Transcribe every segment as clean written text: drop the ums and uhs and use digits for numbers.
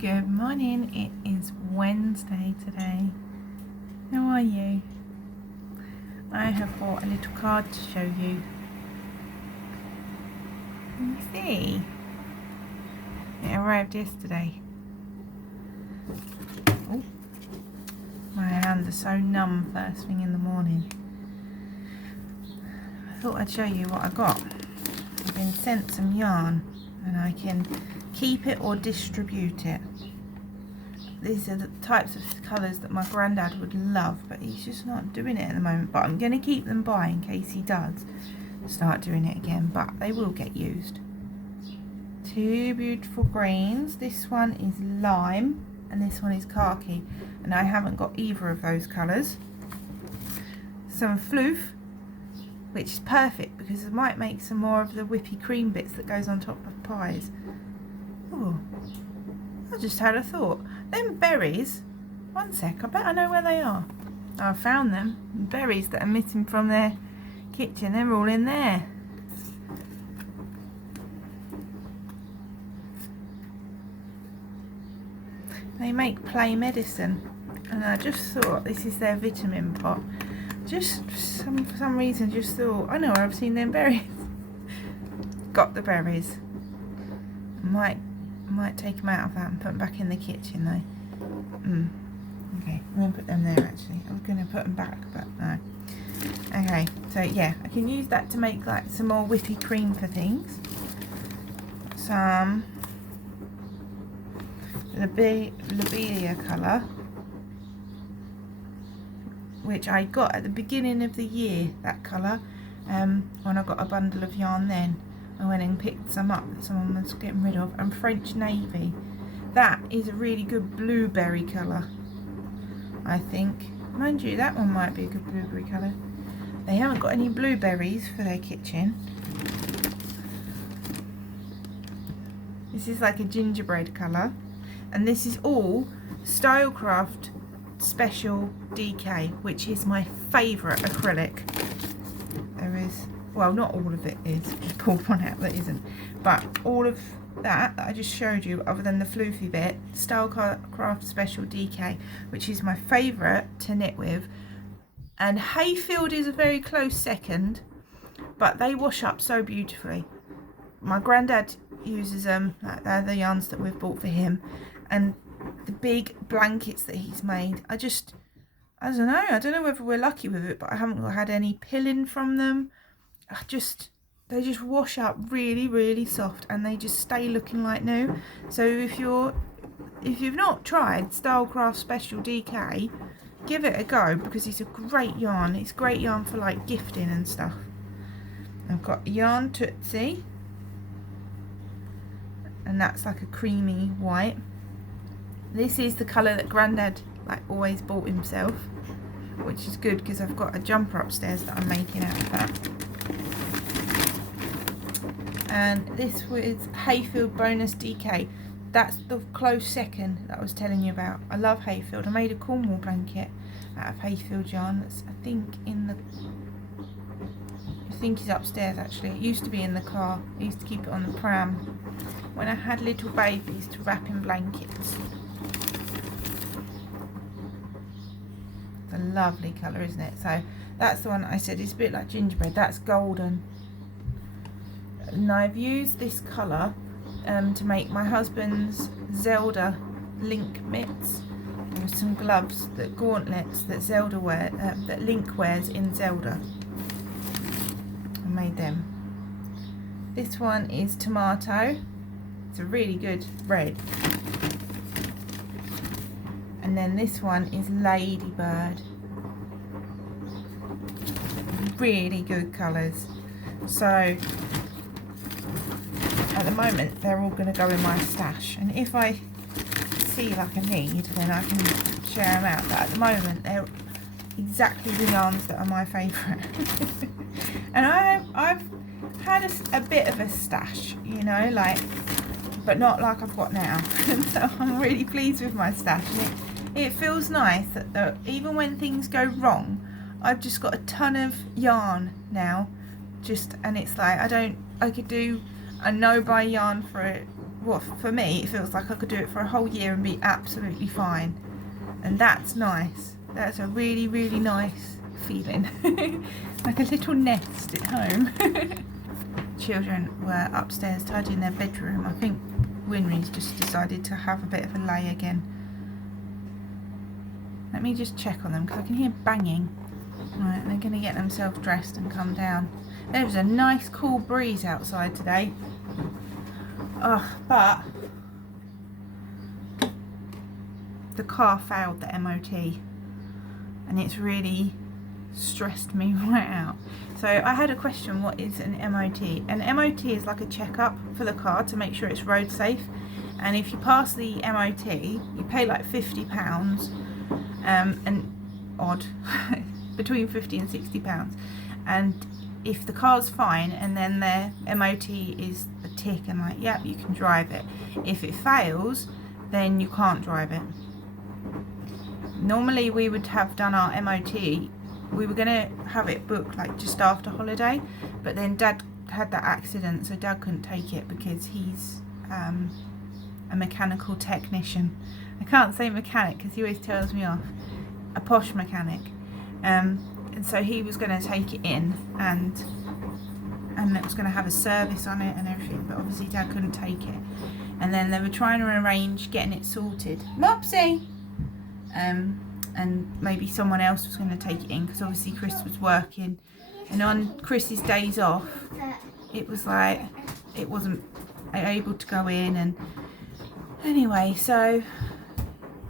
Good morning, it is Wednesday today. How are you? I have bought a little card to show you. Can you see? It arrived yesterday. Oh, my hands are so numb first thing in the morning. I thought I'd show you what I got. I've been sent some yarn and I can keep it or distribute it. These are the types of colours that my granddad would love, but he's just not doing it at the moment. But I'm going to keep them by in case he does start doing it again, but they will get used. Two beautiful greens. This one is lime and this one is khaki, and I haven't got either of those colours. Some floof, which is perfect because I might make some more of the whippy cream bits that goes on top of pies. Oh, I just had a thought. Them berries, one sec, I bet I know where they are. I found them. Berries that are missing from their kitchen, they're all in there. They make play medicine, and I just thought this is their vitamin pot. Just for some reason just thought, I know where I've seen them berries. Got the berries. Might take them out of that and put them back in the kitchen though. Okay, I'm going to put them there actually. I was going to put them back, but no. Okay, so yeah, I can use that to make like some more whippy cream for things. Some lobelia colour, which I got at the beginning of the year, that colour, when I got a bundle of yarn then. I went and picked some up that someone was getting rid of, and French Navy. That is a really good blueberry colour, I think. Mind you, that one might be a good blueberry colour. They haven't got any blueberries for their kitchen. This is like a gingerbread colour, and this is all Stylecraft Special DK, which is my favourite acrylic. There is, well, not all of it is. I pulled one out that isn't, but all of that I just showed you, other than the floofy bit, Stylecraft Special DK, which is my favourite to knit with. And Hayfield is a very close second, but they wash up so beautifully. My granddad uses them, like they're the yarns that we've bought for him, and the big blankets that he's made. I don't know whether we're lucky with it, but I haven't had any pilling from them. They just wash up really, really soft, and they just stay looking like new. So if you've not tried Stylecraft Special DK, give it a go, because it's a great yarn. It's great yarn for like gifting and stuff. I've got yarn Tootsie, and that's like a creamy white. This is the colour that Grandad like always bought himself, which is good because I've got a jumper upstairs that I'm making out of that. And this was Hayfield Bonus DK. That's the close second that I was telling you about. I love Hayfield. I made a Cornwall blanket out of Hayfield yarn. That's, I think it's upstairs actually. It used to be in the car. I used to keep it on the pram when I had little babies to wrap in blankets. It's a lovely colour, isn't it? So that's the one I said is a bit like gingerbread. That's golden. And I've used this colour to make my husband's Zelda link mitts. There were some gloves, gauntlets that Zelda that Link wears in Zelda. I made them. This one is tomato. It's a really good red. And then this one is ladybird. Really good colours. So at the moment they're all going to go in my stash, and if I see like a need, then I can share them out. But at the moment they're exactly the yarns that are my favourite. And I've had a bit of a stash, you know, like, but not like I've got now. So I'm really pleased with my stash. It feels nice that even when things go wrong, I've just got a ton of yarn now. And it's like I could do a no buy yarn for what for me, it feels like I could do it for a whole year and be absolutely fine. And that's nice. That's a really, really nice feeling. Like a little nest at home. Children were upstairs tidying their bedroom. I think Winry's just decided to have a bit of a lay again. Let me just check on them because I can hear banging. Right, they're going to get themselves dressed and come down. There was a nice cool breeze outside today. Oh, but the car failed the MOT and it's really stressed me right out. So I had a question, what is an MOT? An MOT is like a checkup for the car to make sure it's road safe, and if you pass the MOT you pay like £50 and odd between 50 and £60, and if the car's fine and then their MOT is a tick and like yep you can drive it, if it fails then you can't drive it. Normally we would have done our MOT, we were going to have it booked like just after holiday, but then Dad had that accident so Dad couldn't take it because he's a mechanical technician. I can't say mechanic because he always tells me off. A posh mechanic. And so he was going to take it in and it was going to have a service on it and everything, but obviously Dad couldn't take it. And then they were trying to arrange getting it sorted. Mopsy! And maybe someone else was going to take it in because obviously Chris was working, and on Chris's days off it was like it wasn't able to go in. And anyway, so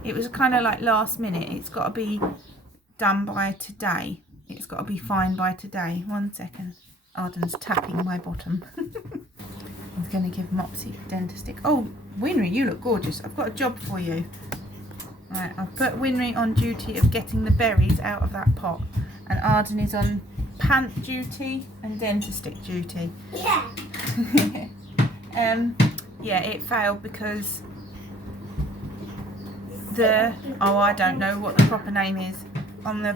it was kind of like last minute. It's got to be done by today, it's got to be fine by today. 1 second, Arden's tapping my bottom. I'm going to give Mopsy a dentist. Oh Winry, you look gorgeous, I've got a job for you. Right, I've put Winry on duty of getting the berries out of that pot, and Arden is on pant duty and dentistick duty. Yeah. Yeah, it failed because the I don't know what the proper name is. On the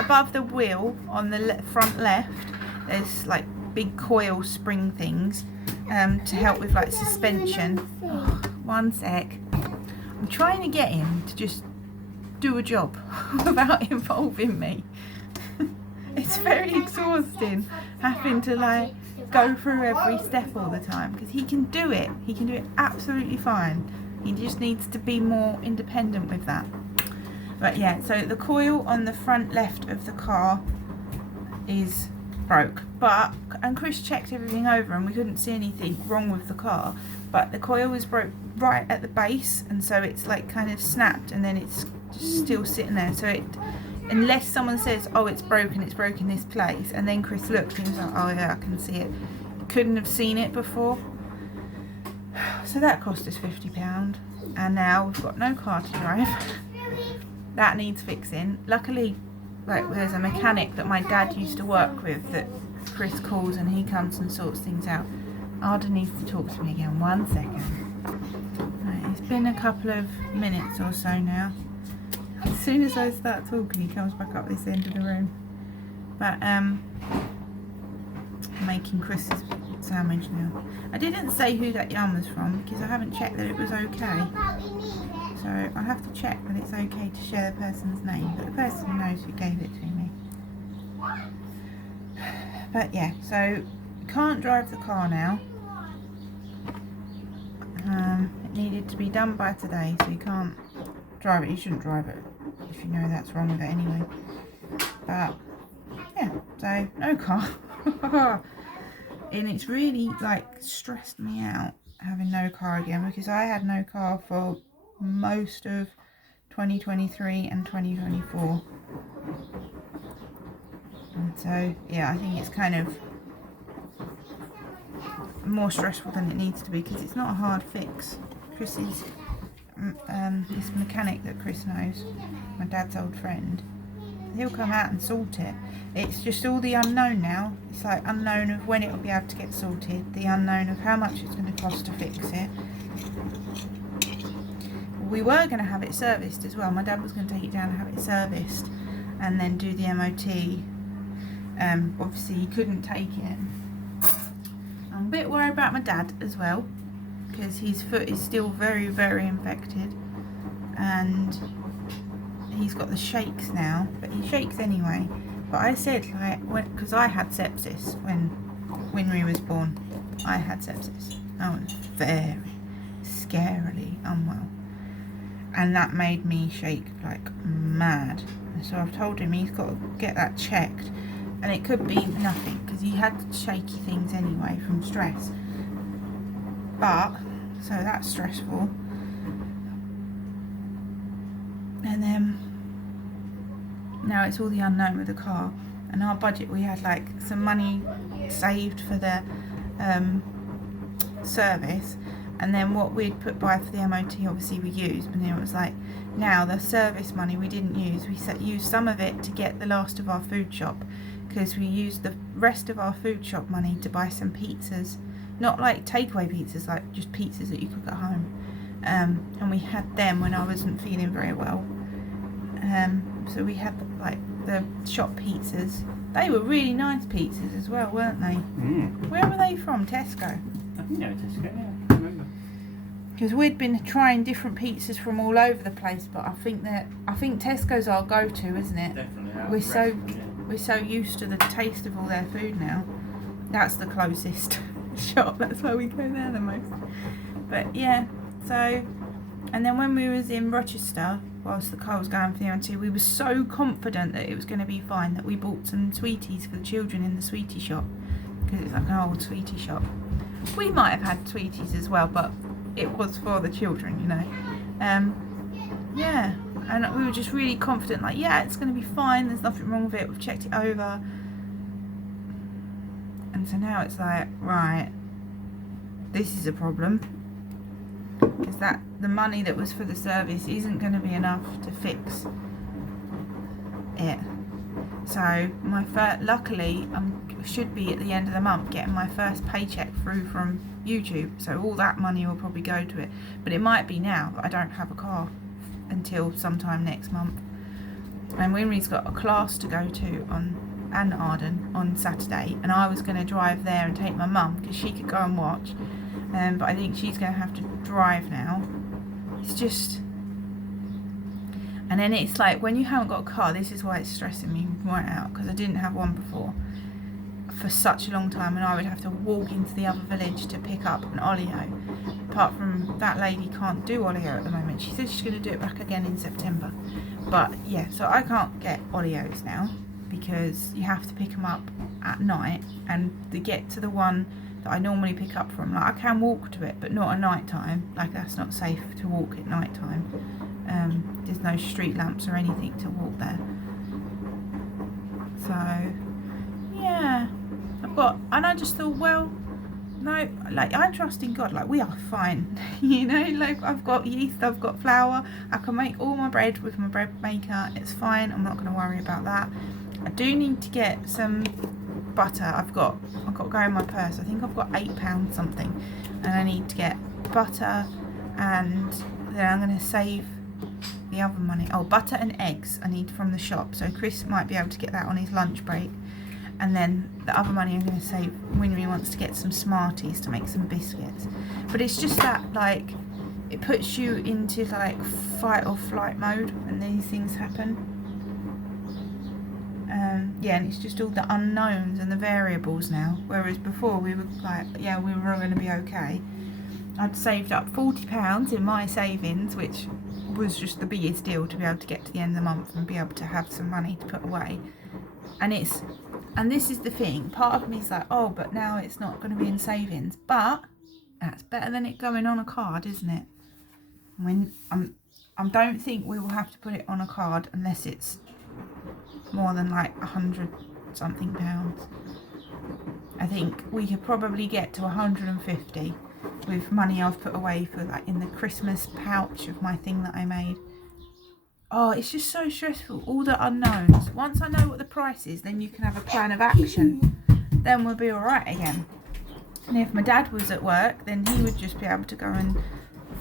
above the wheel on the front left, there's like big coil spring things to help with like suspension. Oh, 1 sec. I'm trying to get him to just do a job without involving me. It's very exhausting having to like go through every step all the time, because he can do it absolutely fine. He just needs to be more independent with that. But yeah, so the coil on the front left of the car is broke, and Chris checked everything over and we couldn't see anything wrong with the car, but the coil was broke right at the base, and so it's like kind of snapped and then it's just still sitting there. So it, unless someone says, oh it's broken this place, and then Chris looked and he was like, oh yeah I can see it, couldn't have seen it before. So that cost us £50, and now we've got no car to drive. That needs fixing. Luckily, like, there's a mechanic that my dad used to work with that Chris calls and he comes and sorts things out. Arden needs to talk to me again. 1 second. Right, it's been a couple of minutes or so now. As soon as I start talking, he comes back up this end of the room. But I'm making Chris's sandwich now. I didn't say who that yarn was from because I haven't checked that it was okay. So I'll have to check that it's okay to share the person's name, but the person knows who gave it to me. But yeah, so you can't drive the car now. It needed to be done by today, so you can't drive it. You shouldn't drive it if you know that's wrong with it anyway. But yeah, so no car. And it's really like stressed me out having no car again, because I had no car for most of 2023 and 2024, and so yeah, I think it's kind of more stressful than it needs to be, because it's not a hard fix. Chris's this mechanic that Chris knows, my dad's old friend, he'll come out and sort it. It's just all the unknown now. It's like unknown of when it will be able to get sorted, the unknown of how much it's going to cost to fix it. We were going to have it serviced as well. My dad was going to take it down and have it serviced and then do the MOT. Obviously he couldn't take it. I'm a bit worried about my dad as well, because his foot is still very, very infected, and he's got the shakes now, but he shakes anyway. But I said, like, because I had sepsis when Winry was born. I had sepsis. I was very scarily unwell, and that made me shake like mad. So I've told him he's got to get that checked, and it could be nothing because he had shaky things anyway from stress. But so that's stressful. And then now it's all the unknown with the car. And our budget, we had like some money saved for the service, and then what we'd put by for the MOT obviously we used, but then it was like, now the service money we didn't use, we used some of it to get the last of our food shop, because we used the rest of our food shop money to buy some pizzas, not like takeaway pizzas, like just pizzas that you cook at home, and we had them when I wasn't feeling very well, so we had like the shop pizzas. They were really nice pizzas as well, weren't they? Where were they from? Tesco? I think they were Tesco, yeah. I remember. Because we'd been trying different pizzas from all over the place, but I think Tesco's our go-to, isn't it? Definitely. We're so used to the taste of all their food now. That's the closest shop. That's why we go there the most. But yeah, so, and then when we was in Rochester, whilst the car was going for the MOT, we were so confident that it was going to be fine that we bought some sweeties for the children in the sweetie shop, because it's like an old sweetie shop. We might have had sweeties as well, but it was for the children, you know. Yeah, and we were just really confident, like, yeah, it's going to be fine, there's nothing wrong with it, we've checked it over. And so now it's like, right, this is a problem, because the money that was for the service isn't going to be enough to fix it. So luckily I should be at the end of the month getting my first paycheck through from YouTube, so all that money will probably go to it. But it might be now that I don't have a car until sometime next month. And Winry's got a class to go to and Arden on Saturday, and I was going to drive there and take my mum because she could go and watch, but I think she's going to have to drive now. It's just, and then it's like when you haven't got a car, this is why it's stressing me right out, because I didn't have one before for such a long time, and I would have to walk into the other village to pick up an oleo. Apart from that lady can't do oleo at the moment. She said she's going to do it back again in September. But yeah, so I can't get oleos now because you have to pick them up at night, and to get to the one that I normally pick up from, like I can walk to it but not at night time, like that's not safe to walk at night time. There's no street lamps or anything to walk there. So yeah, and I just thought, well, no, like I trust in God, like we are fine. You know, like I've got yeast, I've got flour, I can make all my bread with my bread maker, it's fine, I'm not going to worry about that. I do need to get some butter. I've got to go in my purse. I think I've got £8 something, and I need to get butter, and then I'm going to save the other money. Oh, butter and eggs I need from the shop, so Chris might be able to get that on his lunch break. And then the other money I'm going to save, Winry wants to get some Smarties to make some biscuits. But it's just that, like, it puts you into like fight or flight mode when these things happen. Yeah, and it's just all the unknowns and the variables now. Whereas before we were like, yeah, we were all going to be okay. I'd saved up £40 in my savings, which was just the biggest deal, to be able to get to the end of the month and be able to have some money to put away. And this is the thing, part of me is like, oh, but now it's not going to be in savings. But that's better than it going on a card, isn't it? I don't think we will have to put it on a card unless it's more than like £100 something pounds. I think we could probably get to 150 with money I've put away for, like, in the Christmas pouch of my thing that I made. Oh, it's just so stressful, all the unknowns. Once I know what the price is, then you can have a plan of action. Then we'll be alright again. And if my dad was at work, then he would just be able to go and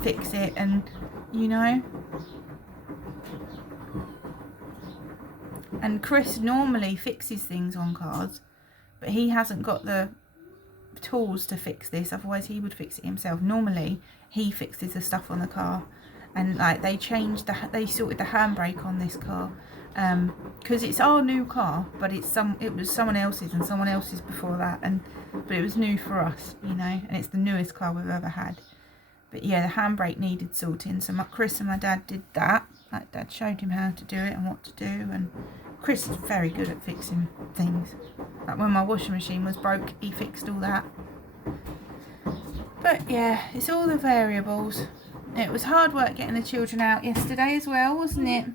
fix it, and, you know. And Chris normally fixes things on cards, but he hasn't got the tools to fix this, otherwise he would fix it himself. Normally he fixes the stuff on the car, and like they sorted the handbrake on this car, because it's our new car, but it was someone else's and someone else's before that, but it was new for us, you know, and it's the newest car we've ever had. But yeah, the handbrake needed sorting, so Chris and my dad did that. Like, Dad showed him how to do it and what to do, and Chris is very good at fixing things. Like when my washing machine was broke, he fixed all that. But yeah, it's all the variables. It was hard work getting the children out yesterday as well, wasn't it?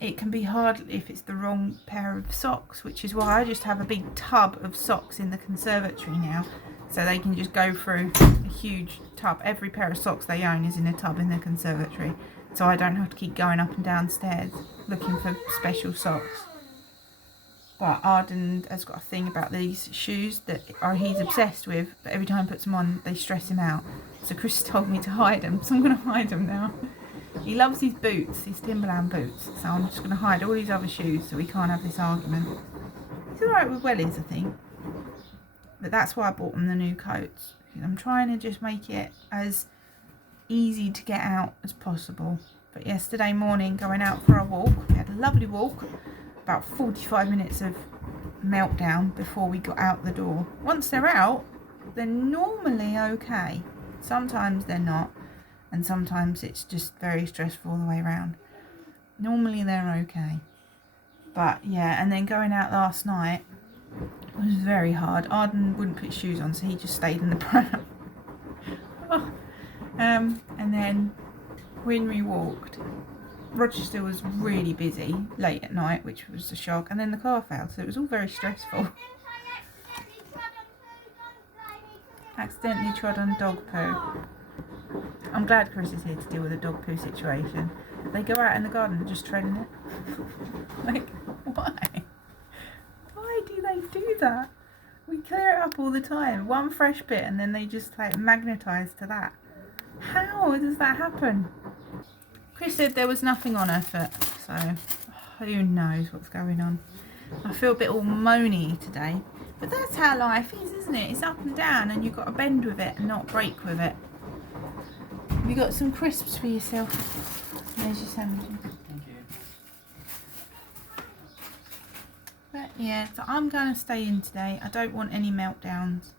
It can be hard if it's the wrong pair of socks, which is why I just have a big tub of socks in the conservatory now, so they can just go through a huge tub. Every pair of socks they own is in a tub in the conservatory, so I don't have to keep going up and down stairs looking for special socks. But Arden has got a thing about these shoes that he's obsessed with, but every time he puts them on they stress him out. So Chris told me to hide them, so I'm going to hide them now. He loves his boots, his Timberland boots, so I'm just going to hide all his other shoes so we can't have this argument. He's alright with wellies, I think. But that's why I bought him the new coats. I'm trying to just make it as easy to get out as possible. But yesterday morning, going out for a walk, we had a lovely walk, about 45 minutes of meltdown before we got out the door. Once they're out, they're normally okay. Sometimes they're not, and sometimes it's just very stressful all the way around. Normally they're okay. But yeah, and then going out last night was very hard. Arden wouldn't put shoes on, so he just stayed in the pram. And then when we walked, Rochester was really busy late at night, which was a shock, and then the car failed, so it was all very stressful. Accidentally trod on dog poo. I'm glad Chris is here to deal with the dog poo situation. They go out in the garden and just treading it. Like, why? Why do they do that? We clear it up all the time. One fresh bit and then they just like magnetise to that. How does that happen? Chris said there was nothing on her foot, so who knows what's going on. I feel a bit all moany today. But that's how life is, isn't it? It's up and down and you've got to bend with it and not break with it. Have you got some crisps for yourself? There's your sandwiches. Thank you. But yeah, so I'm going to stay in today. I don't want any meltdowns.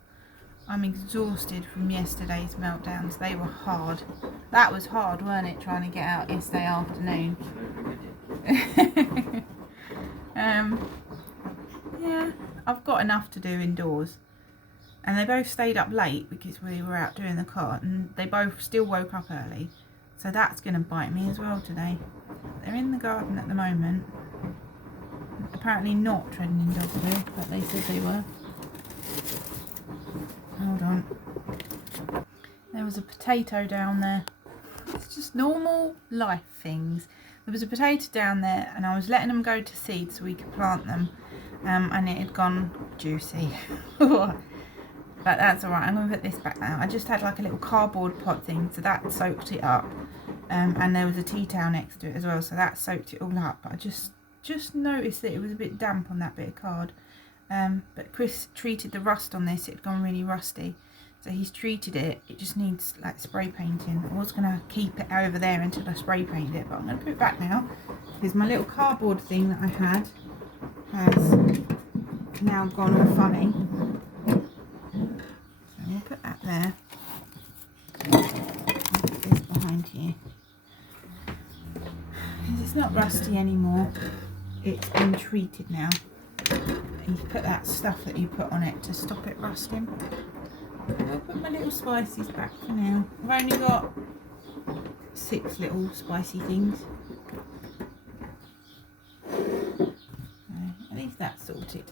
I'm exhausted from yesterday's meltdowns. They were hard. That was hard, weren't it, trying to get out yesterday afternoon? Yeah, I've got enough to do indoors. And they both stayed up late because we were out doing the car, and they both still woke up early. So that's going to bite me as well today. They're in the garden at the moment. Apparently not treading in dog poo, but they said they were. Hold on. There was a potato down there. It's just normal life things. There was a potato down there and I was letting them go to seed so we could plant them. And it had gone juicy. But that's alright. I'm going to put this back now. I just had like a little cardboard pot thing, so that soaked it up. And there was a tea towel next to it as well, so that soaked it all up. But I just noticed that it was a bit damp on that bit of card. But Chris treated the rust on this. It had gone really rusty, so he's treated it. It just needs like spray painting. I was going to keep it over there until I spray painted it, but I'm going to put it back now because my little cardboard thing that I had has now gone all funny. So we'll put that there. I'll put this behind here because it's not rusty anymore. It's been treated now. You put that stuff that you put on it to stop it rusting. I'll put my little spices back for now. I've only got 6 little spicy things. So at least that's sorted.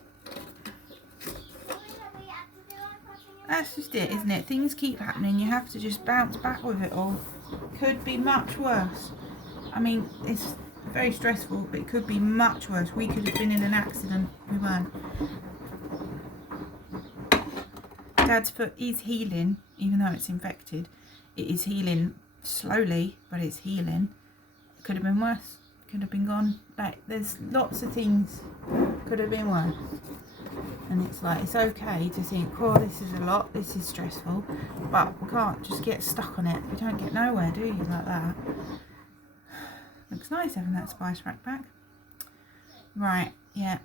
That's just it, isn't it? Things keep happening. You have to just bounce back with it all. Could be much worse. I mean, it's very stressful, but it could be much worse. We could have been in an accident. We weren't. Dad's foot is healing, even though it's infected. It is healing slowly, but it's healing. It could have been worse. Could have been gone. Like, there's lots of things could have been worse. And it's like, it's okay to think, oh, this is a lot, this is stressful, but we can't just get stuck on it. You don't get nowhere, do you, like that? Looks nice having that spice rack back. Right, yeah,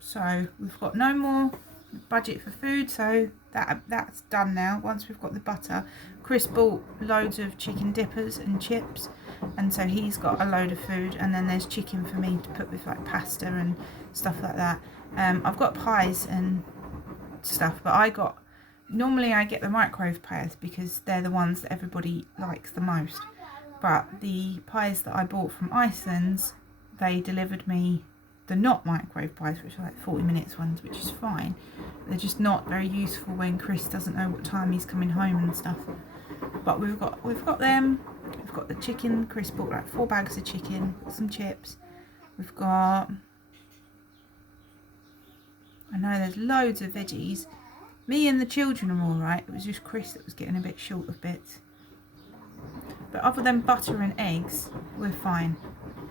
so we've got no more budget for food, so that's done now. Once we've got the butter, Chris bought loads of chicken dippers and chips, and so he's got a load of food, and then there's chicken for me to put with like pasta and stuff like that. I've got pies and stuff, but normally I get the microwave pies because they're the ones that everybody likes the most, but the pies that I bought from Iceland's, they delivered me the not microwave pies, which are like 40 minutes ones, which is fine. They're just not very useful when Chris doesn't know what time he's coming home and stuff. But we've got them. We've got the chicken. Chris bought like 4 bags of chicken, some chips. We've got, I know there's loads of veggies. Me and the children are all right. It was just Chris that was getting a bit short of bits. But other than butter and eggs, we're fine.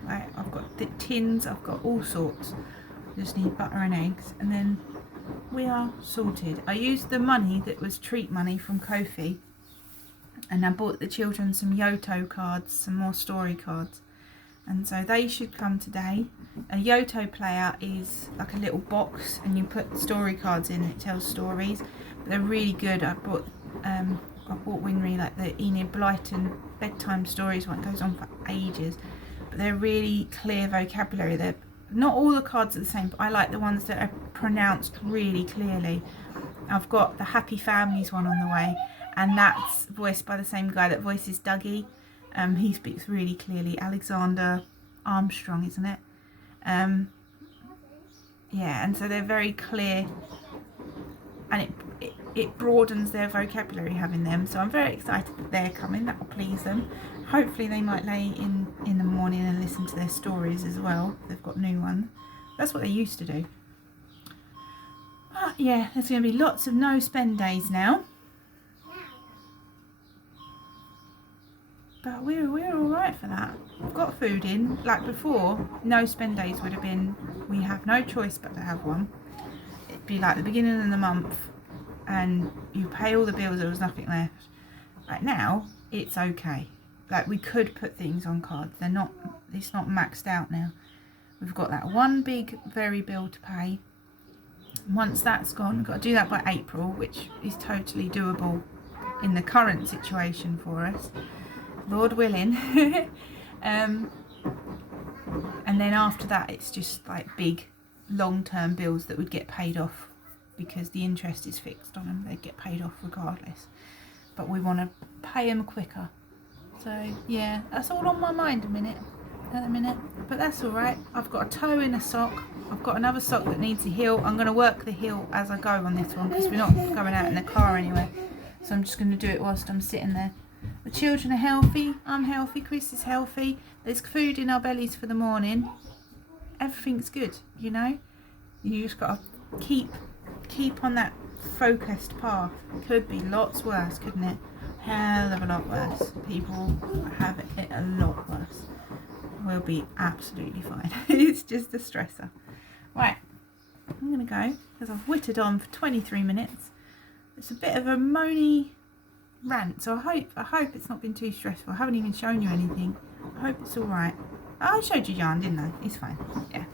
Right, I've got the tins, I've got all sorts. Just need butter and eggs, and then we are sorted. I used the money that was treat money from Kofi, and I bought the children some Yoto cards, some more story cards, and so they should come today. A Yoto player is like a little box, and you put story cards in, it tells stories. But they're really good. I bought Winry like the Enid Blyton bedtime stories one. It goes on for ages, but they're really clear vocabulary. They're not all the cards are the same, but I like the ones that are pronounced really clearly. I've got the Happy Families one on the way, and that's voiced by the same guy that voices Dougie. He speaks really clearly. Alexander Armstrong, isn't it? Yeah, and so they're very clear, and it broadens their vocabulary having them. So I'm very excited that they're coming. That will please them. Hopefully they might lay in the morning and listen to their stories as well. They've got new ones. That's what they used to do. But yeah, there's going to be lots of no spend days now. But we're all right for that. We've got food in. Like before, no spend days would have been, we have no choice but to have one. It'd be like the beginning of the month, and you pay all the bills, there was nothing left. Right now, it's okay. Like we could put things on cards. It's not maxed out now. We've got that one big very bill to pay. Once that's gone, we've got to do that by April, which is totally doable in the current situation for us, Lord willing. And then after that, it's just like big long-term bills that would get paid off because the interest is fixed on them. They'd get paid off regardless, but we want to pay them quicker. So yeah, that's all on my mind at the minute, but that's all right. I've got a toe in a sock. I've got another sock that needs a heel. I'm going to work the heel as I go on this one because we're not going out in the car anyway, so I'm just going to do it whilst I'm sitting there. The children are healthy, I'm healthy, Chris is healthy, there's food in our bellies for the morning. Everything's good, you know. You just got to keep on that focused path. Could be lots worse, couldn't it? Hell of a lot worse. People have it a lot worse. We'll be absolutely fine. It's just a stressor. Right, I'm going to go because I've whittled on for 23 minutes. It's a bit of a moany rant, so I hope it's not been too stressful. I haven't even shown you anything. I hope it's all right. Oh, I showed you yarn, didn't I? It's fine. Yeah.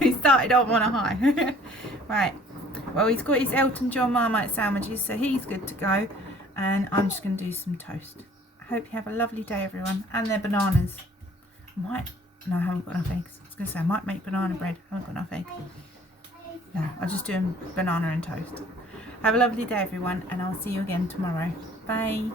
He started off on a high. Right. Well, he's got his Elton John Marmite sandwiches, so he's good to go. And I'm just going to do some toast. I hope you have a lovely day, everyone. And they're bananas. No, I haven't got enough eggs. I was going to say I might make banana bread. I haven't got enough eggs. No, I'll just do banana and toast. Have a lovely day, everyone, and I'll see you again tomorrow. Bye.